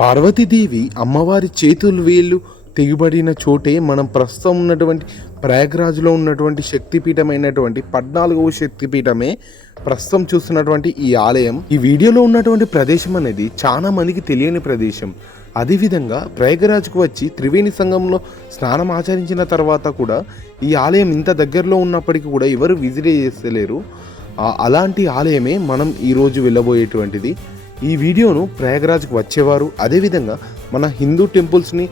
పార్వతీదేవి అమ్మవారి చేతులు వేళ్ళు తెగిబడిన చోటే మనం ప్రస్తుతం ఉన్నటువంటి ప్రయాగ్రాజ్లో ఉన్నటువంటి శక్తిపీఠమైనటువంటి 14వ శక్తిపీఠమే ప్రస్తుతం చూస్తున్నటువంటి ఈ ఆలయం. ఈ వీడియోలో ఉన్నటువంటి ప్రదేశం అనేది చాలా మందికి తెలియని ప్రదేశం. అదేవిధంగా ప్రయాగరాజ్కు వచ్చి త్రివేణి సంగంలో స్నానం ఆచరించిన తర్వాత కూడా ఈ ఆలయం ఇంత దగ్గరలో ఉన్నప్పటికీ కూడా ఎవరు విజిట్ చేస్తలేరు. అలాంటి ఆలయమే మనం ఈరోజు వెళ్ళబోయేటువంటిది. ఈ వీడియోను ప్రయాగరాజ్కి వచ్చేవారు, అదేవిధంగా మన హిందూ టెంపుల్స్ని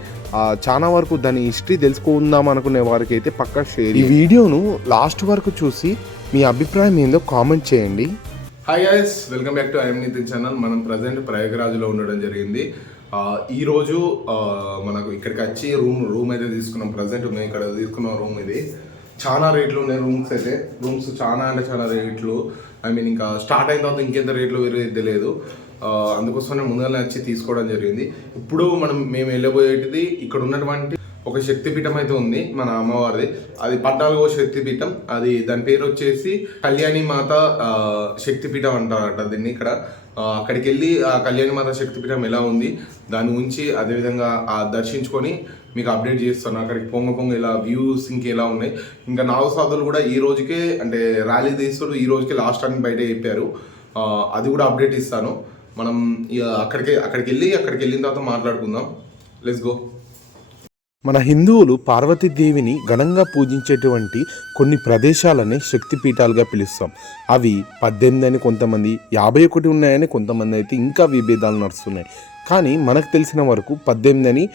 చాలా వరకు దాని హిస్టరీ తెలుసుకుందాం అనుకునే వారికి అయితే పక్కా షేర్. ఈ వీడియోను లాస్ట్ వరకు చూసి మీ అభిప్రాయం ఏందో కామెంట్ చేయండి. Hi guys, welcome back to IM Nitin channel. మనం ప్రజెంట్ ప్రయాగరాజ్లో ఉండడం జరిగింది. ఈరోజు మనకు ఇక్కడికి వచ్చి రూమ్ అయితే తీసుకున్నాం. ప్రజెంట్ మేము ఇక్కడ తీసుకున్న రూమ్ ఇది. చాలా రేట్లు ఉన్నాయి రూమ్స్ చాలా అంటే చాలా రేట్లు. ఇంకా స్టార్ట్ అయిన తర్వాత ఇంకెంత రేట్లు వేరే తెలియదు. అందుకోసమే ముందుగానే వచ్చి తీసుకోవడం జరిగింది. ఇప్పుడు మేము వెళ్ళబోయేటిది ఇక్కడ ఉన్నటువంటి ఒక శక్తిపీఠం అయితే ఉంది మన అమ్మవారిది. అది 14వ శక్తిపీఠం. అది దాని పేరు వచ్చేసి కళ్యాణి మాత శక్తిపీఠం అంటారట దీన్ని. ఇక్కడ అక్కడికి వెళ్ళి ఆ కళ్యాణి మాత శక్తిపీఠం ఎలా ఉంది దాని గురించి అదేవిధంగా దర్శించుకొని మీకు అప్డేట్ చేస్తాను. అక్కడికి పొంగ ఇలా వ్యూస్ ఇంకెలా ఉన్నాయి. ఇంకా నాగసాధులు కూడా ఈ రోజుకే అంటే ర్యాలీ తీస్తారు, ఈ రోజుకే లాస్ట్ అని బయట చెప్పారు. అది కూడా అప్డేట్ ఇస్తాను. మనం అక్కడికి వెళ్ళిన తర్వాత మాట్లాడుకుందాం. Let's go. మన హిందువులు పార్వతీదేవిని ఘనంగా పూజించేటువంటి కొన్ని ప్రదేశాలని శక్తిపీఠాలుగా పిలుస్తాం. అవి 18 అని కొంతమంది, 51 ఉన్నాయని కొంతమంది అయితే ఇంకా విభేదాలు నడుస్తున్నాయి. కానీ మనకు తెలిసిన వరకు 18 అని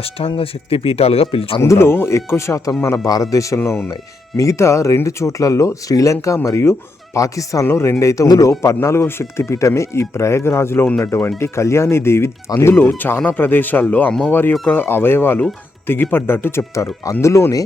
అష్టాంగ శక్తిపీఠాలుగా పిలుస్తాం. అందులో ఎక్కువ శాతం మన భారతదేశంలో ఉన్నాయి. మిగతా 2 చోట్లలో శ్రీలంక మరియు పాకిస్తాన్లో 2 అయితే. అందులో 14వ శక్తిపీఠమే ఈ ప్రయాగరాజ్లో ఉన్నటువంటి కళ్యాణీదేవి. అందులో చాలా ప్రదేశాల్లో అమ్మవారి యొక్క అవయవాలు తెగిపడ్డట్టు చెప్తారు. అందులోనే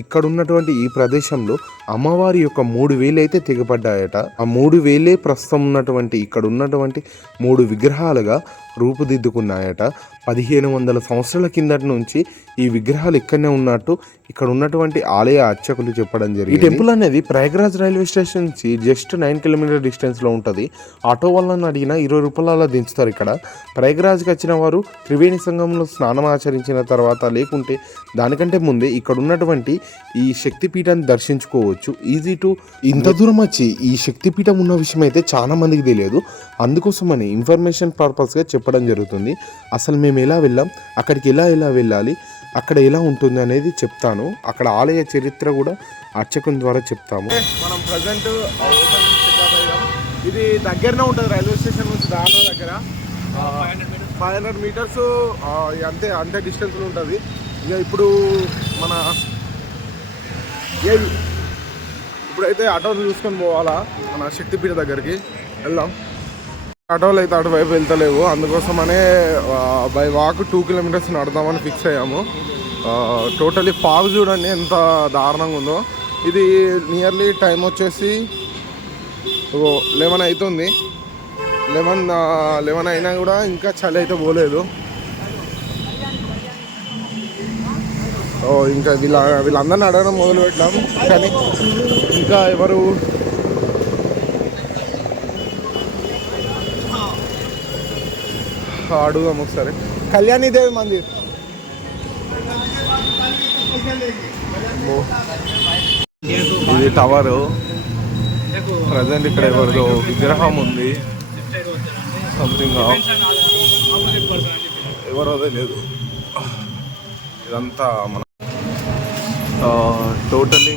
ఇక్కడ ఉన్నటువంటి ఈ ప్రదేశంలో అమ్మవారి యొక్క 3 వేలు అయితే తెగిపడ్డాయట. ఆ 3 వేలే ప్రస్తుతం ఉన్నటువంటి ఇక్కడ ఉన్నటువంటి 3 విగ్రహాలుగా రూపుదిద్దుకున్నాయట. 1500 సంవత్సరాల కిందటి నుంచి ఈ విగ్రహాలు ఇక్కడనే ఉన్నట్టు ఇక్కడ ఉన్నటువంటి ఆలయ అర్చకులు చెప్పడం జరిగింది. ఈ టెంపుల్ అనేది ప్రయాగరాజ్ రైల్వే స్టేషన్ నుంచి జస్ట్ 9 కిలోమీటర్ డిస్టెన్స్లో ఉంటుంది. ఆటో వాళ్ళని అడిగినా 20 రూపాయల దించుతారు. ఇక్కడ ప్రయాగరాజ్కి వచ్చిన వారు త్రివేణి సంగంలో స్నానం ఆచరించిన తర్వాత లేకుంటే దానికంటే ముందే ఇక్కడ ఉన్నటువంటి ఈ శక్తిపీఠాన్ని దర్శించుకోవచ్చు. Easy to. ఇంత దూరం వచ్చి ఈ శక్తిపీఠం ఉన్న విషయం అయితే చాలా మందికి తెలియదు. అందుకోసమని ఇన్ఫర్మేషన్ పర్పస్గా చెప్పడం జరుగుతుంది. అసలు మేము ఎలా వెళ్ళాం, అక్కడికి ఎలా వెళ్ళాలి, అక్కడ ఎలా ఉంటుంది అనేది చెప్తాను. అక్కడ ఆలయ చరిత్ర కూడా అర్చకుని ద్వారా చెప్తాము. మనం ప్రజెంట్ ఇది దగ్గరనే ఉంటుంది రైల్వే స్టేషన్ నుంచి దాని దగ్గర 500 మీటర్స్ అంతే డిస్టెన్స్లో ఉంటుంది. ఇక ఇప్పుడైతే ఆటోలు చూసుకొని పోవాలా మన శక్తిపీఠ దగ్గరికి వెళ్దాం. ఆటోలు అయితే అటువైపు వెళ్తలేవు, అందుకోసమనే బై వాక్ 2 కిలోమీటర్స్ నడదామని ఫిక్స్ అయ్యాము. టోటలీ ఫాగ్ చూడండి ఎంత దారుణంగా ఉందో. ఇది నియర్లీ టైం వచ్చేసి 11 అవుతుంది. 11 అయినా కూడా ఇంకా చలి అయితే పోలేదు. ఇంకా వీళ్ళందరినీ అడగడం మొదలు పెట్టాం, కానీ ఇంకా ఎవరు అడుగుదాం ఒకసారి. కళ్యాణీదేవి మందిర్ ఇది టవరు. ప్రజెంట్ ఇక్కడ ఎవరిదో విగ్రహం ఉంది, సంథింగ్ ఎవరో తెలియదు. ఇదంతా మన టోటలీ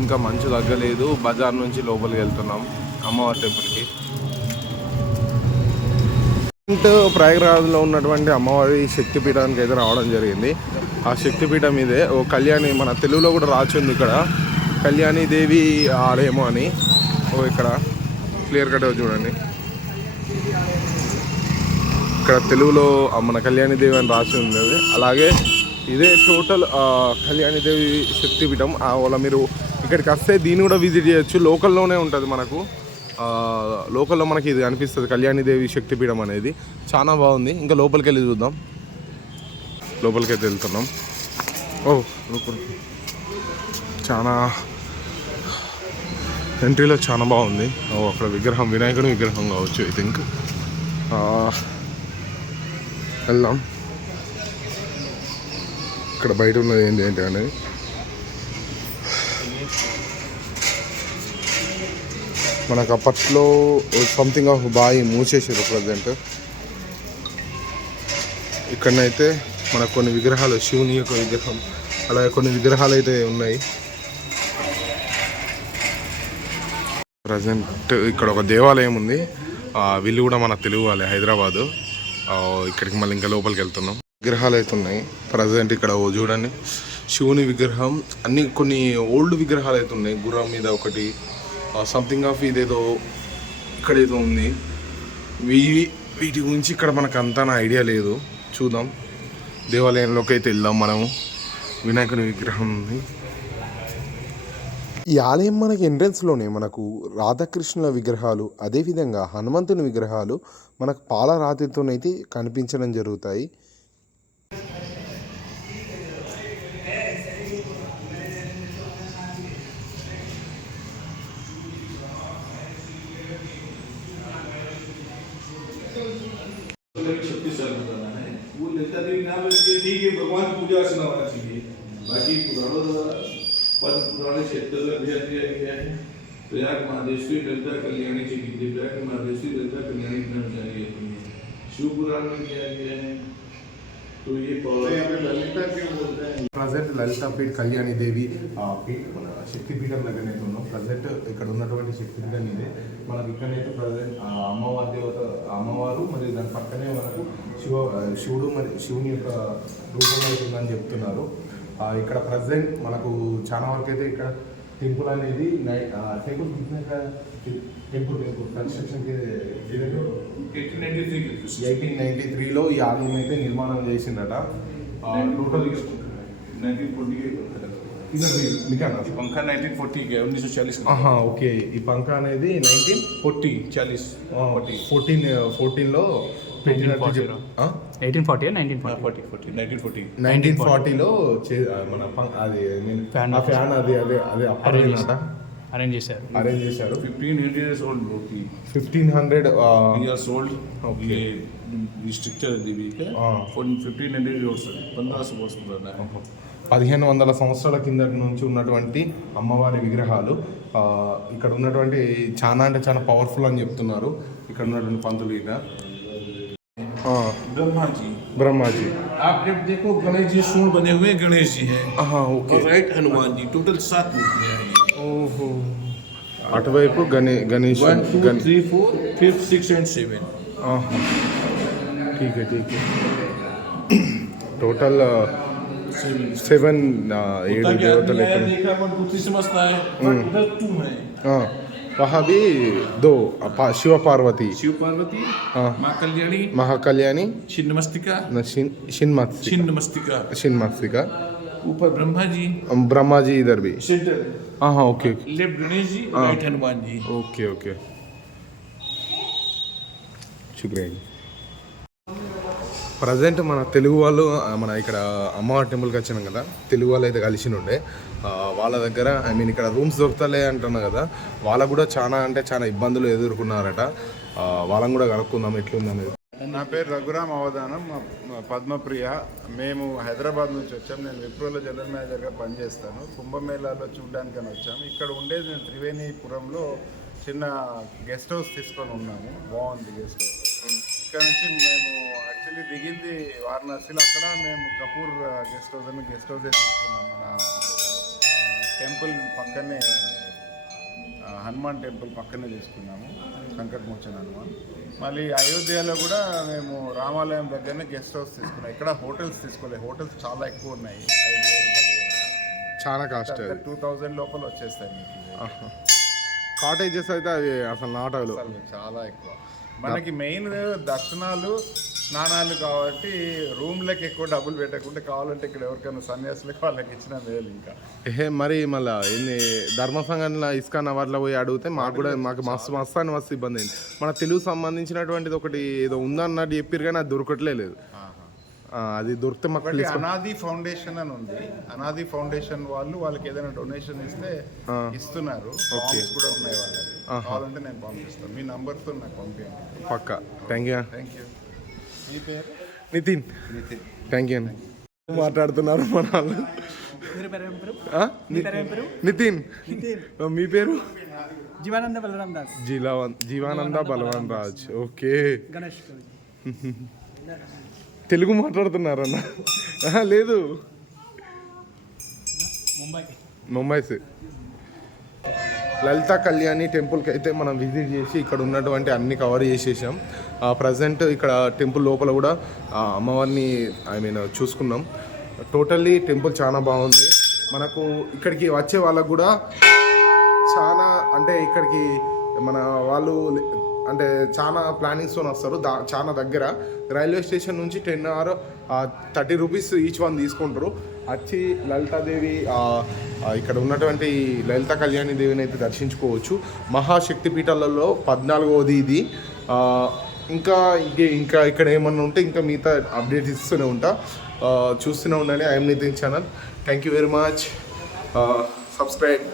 ఇంకా మంచు తగ్గలేదు. బజార్ నుంచి లోపలికి వెళ్తున్నాం అమ్మవారి టెంపుల్కి. ప్రయాగరాజ్లో ఉన్నటువంటి అమ్మవారి శక్తిపీఠానికి అయితే రావడం జరిగింది. ఆ శక్తిపీఠం మీదే ఓ కళ్యాణి, మన తెలుగులో కూడా రాచుంది ఇక్కడ కళ్యాణీదేవి ఆలయము అని. ఇక్కడ క్లియర్ కట్ చూడండి, ఇక్కడ తెలుగులో మన కళ్యాణీదేవి అని రాసి ఉంది. అలాగే ఇదే టోటల్ కళ్యాణీదేవి శక్తిపీఠం. వాళ్ళ మీరు ఇక్కడికి వస్తే దీన్ని కూడా విజిట్ చేయొచ్చు. లోకల్లోనే ఉంటుంది మనకు. లోకల్లో మనకి ఇది అనిపిస్తుంది కళ్యాణీదేవి శక్తిపీఠం అనేది. చాలా బాగుంది. ఇంకా లోపలికి వెళ్ళి చూద్దాం. లోపలికి అయితే వెళ్తున్నాం. చాలా ఎంట్రీలో చాలా బాగుంది. అక్కడ విగ్రహం, వినాయకుడి విగ్రహం కావచ్చు ఐ థింక్. వెళ్దాం. ఇక్కడ బయట ఉన్నది ఏంటి ఏంటి అనేది మనకు అప్పట్లో సంథింగ్ ఆఫ్ బాయి మూసేసారు ప్రజెంట్. ఇక్కడనైతే మనకు కొన్ని విగ్రహాలు, శివుని యొక్క విగ్రహం, అలాగే కొన్ని విగ్రహాలు అయితే ఉన్నాయి. ప్రజెంట్ ఇక్కడ ఒక దేవాలయం ఉంది. వీళ్ళు కూడా మన తెలుగు వాళ్ళే, హైదరాబాదు. ఇక్కడికి మళ్ళీ ఇంకా లోపలికి వెళ్తున్నాం. విగ్రహాలు అయితే ఉన్నాయి ప్రజెంట్ ఇక్కడ. చూడండి, శివుని విగ్రహం, అన్ని కొన్ని ఓల్డ్ విగ్రహాలు అయితే ఉన్నాయి. గుర్రం మీద ఒకటి, సంథింగ్ ఆఫ్ ఇదేదో ఇక్కడేదో ఉంది. వీటి గురించి ఇక్కడ మనకు అంతా ఐడియా లేదు. చూద్దాం, దేవాలయంలోకి అయితే వెళ్దాం మనము. వినాయకుని విగ్రహం ఉంది. ఈ ఆలయం మనకి ఎంట్రన్స్లోనే మనకు రాధాకృష్ణుల విగ్రహాలు, అదేవిధంగా హనుమంతుని విగ్రహాలు మనకు పాలరాతితోనైతే కనిపించడం జరుగుతాయి. भगवान की पूजा अर्चना होना चाहिए. बाकी पुराणों द्वारा पद्म पुराण क्षेत्र में अध्ययन किया गया है. प्रयाग महादेश्वरी ललिता कल्याणी जी की प्रयाग महादेश्वरी ललिता कल्याणी ब्रह्मचारी शिव पुराण में किया गया है. तो ये ललिता क्यों बोलते हैं? ప్రజెంట్ లలితాపీఠ కళ్యాణి దేవి పీఠ, మన శక్తిపీఠం దగ్గరనైతే ఉన్నాం. ప్రజెంట్ ఇక్కడ ఉన్నటువంటి శక్తిపీఠం ఇదే. మనకి ఇక్కడైతే ప్రజెంట్ అమ్మవారి దేవత, అమ్మవారు మరియు దాని పక్కనే మనకు శివుడు మరియు శివుని యొక్క రూపం అయితే ఉందని చెప్తున్నారు. ఇక్కడ ప్రజెంట్ మనకు చాలా వరకు అయితే ఇక్కడ టెంపుల్ అనేది టెంపుల్ కన్స్ట్రక్షన్ 1893లో ఈ ఆలయం అయితే నిర్మాణం చేసిందట. టోటల్ 1940 पंखा 1940 के 1940 का. ఓకే, ఈ పంఖ అనేది 1914లో పెట్టినట్టు 1940లో మన అది ఫ్యాన్ అది అరేంజ్ చేశారు. 1500 years old roti. 1500 years old. Okay. ये स्ट्रक्चर है देवी का. 1500 years. 1500 वर्ष पुराना है. 1500 సంవత్సరాల కింద నుంచి ఉన్నటువంటి అమ్మవారి విగ్రహాలు. ఇక్కడ ఉన్నటువంటి చాలా అంటే చాలా పవర్ఫుల్ అని చెప్తున్నారు ఇక్కడ ఉన్నటువంటి పంతులు. ఇక ब्रह्मा जी आप जब देखो गणेश जी सूंड बने हुए गणेश जी हैं. ओके. और राइट हनुमान जी. टोटल 7 मूर्तियां हैं. ओहो. అటువైపు గణేష్ 1 2 3 4 5 6 and 7. ठीक है टोटल 7 7 देवतలు ఇక్కడ. देखा पर दूसरी समझता है पर उधर 2 हैं. वहाँ भी 2 शिव पार्वती, शिव पार्वती, माँ कल्याणी, महाकल्याणी, छिन्नमस्तिका, छिन्नमस्तिका. ऊपर ब्रह्मा जी इधर भी. Centre. Okay. Left Ganesh ji, right Hanuman ji. Okay शुक्रिया. ప్రజెంట్ మన తెలుగు వాళ్ళు మన ఇక్కడ అమ్మవారి టెంపుల్కి వచ్చినాం కదా, తెలుగు వాళ్ళు అయితే కలిసి ఉండే వాళ్ళ దగ్గర ఇక్కడ రూమ్స్ దొరుకుతలే అంటున్నా కదా, వాళ్ళకు కూడా చాలా అంటే చాలా ఇబ్బందులు ఎదుర్కొన్నారట. వాళ్ళని కూడా కనుక్కుందాం ఎట్లుంది అనేది. నా పేరు రఘురామ్ అవధానం, పద్మప్రియ. మేము హైదరాబాద్ నుంచి వచ్చాము. నేను విప్రోలో జనరల్ మేనేజర్గా పనిచేస్తాను. కుంభమేళాలో చూడడానికని వచ్చాము. ఇక్కడ ఉండేది నేను త్రివేణిపురంలో చిన్న గెస్ట్ హౌస్ తీసుకొని ఉన్నాము. బాగుంది గెస్ట్ హౌస్. ఇక్కడ నుంచి మేము యాక్చువల్లీ దిగింది వారణాసిలో. అక్కడ మేము కపూర్ గెస్ట్ హౌస్ అని గెస్ట్ హౌసే తీసుకున్నాం. మన టెంపుల్ పక్కనే, హనుమాన్ టెంపుల్ పక్కనే తీసుకున్నాము, సంకటమోచన హనుమాన్. మళ్ళీ అయోధ్యలో కూడా మేము రామాలయం దగ్గరనే గెస్ట్ హౌస్ తీసుకున్నాం. ఇక్కడ హోటల్స్ తీసుకోలేదు. హోటల్స్ చాలా ఎక్కువ ఉన్నాయి. 5,000 చాలా కాస్ట్. 2000 లోపల వచ్చేస్తాయి మీకు. కాటేజెస్ అయితే అవి అసలు నాటలు చాలా ఎక్కువ. మనకి మెయిన్ దర్శనాలు, స్నానాలు కాబట్టి రూమ్లకి ఎక్కువ డబ్బులు పెట్టకుండా కావాలంటే ఇక్కడ ఎవరికైనా సన్యాసులకు వాళ్ళకి ఇచ్చిన మేలు. ఇంకా మరి మళ్ళీ ఎన్ని ధర్మ సంఘంలో ఇస్కాన్ అవర్లో పోయి అడిగితే మాకు మస్తు ఇబ్బంది అయింది. మన తెలుగు సంబంధించినటువంటిది ఒకటి ఏదో ఉందన్నట్టు చెప్పారు కానీ అది దొరకట్లేదు. అది దొరికితే మాకు అనాది ఫౌండేషన్ అని ఉంది. అనాది ఫౌండేషన్ వాళ్ళకి ఏదైనా డొనేషన్ ఇస్తే ఇస్తున్నారు. కూడా ఉన్నాయి వాళ్ళకి. కావాలంటే నేను పంపిస్తాను. మీ నంబర్తో నాకు పంపించండి. పక్కా. Thank you. మీ పేరు? నితిన్ థ్యాంక్ యూ అండి మాట్లాడుతున్నారు మన వాళ్ళు ఆ? నితిన్ మీ పేరు జీవానంద బలరాం దాస్ జీవానంద బలవాన్ రాజ్ ఓకే గణేష్ తెలుగు మాట్లాడుతున్నారన్న లేదు ముంబై సే లలిత కళ్యాణి టెంపుల్కి అయితే మనం విజిట్ చేసి ఇక్కడ ఉన్నటువంటి అన్ని కవర్ చేసేసాం. ప్రజెంట్ ఇక్కడ టెంపుల్ లోపల కూడా అమ్మవారిని చూసుకున్నాం. టోటల్లీ టెంపుల్ చాలా బాగుంది. మనకు ఇక్కడికి వచ్చే వాళ్ళకు కూడా చాలా అంటే ఇక్కడికి మన వాళ్ళు అంటే చాలా ప్లానింగ్స్తో వస్తారు. చాలా దగ్గర రైల్వే స్టేషన్ నుంచి 10 or 30 రూపీస్ ఈచ్ వన్ తీసుకుంటారు. వచ్చి లలితాదేవి ఇక్కడ ఉన్నటువంటి లలిత కళ్యాణి దేవిని అయితే దర్శించుకోవచ్చు. మహాశక్తి పీఠాలలో 14వది ఇది. ఇంకా ఇక్కడ ఏమన్నా ఉంటే ఇంకా మిగతా అప్డేట్స్ ఇస్తూనే ఉంటా. చూస్తూనే ఉండండి IM Nitin channel. Thank you very much. Subscribe.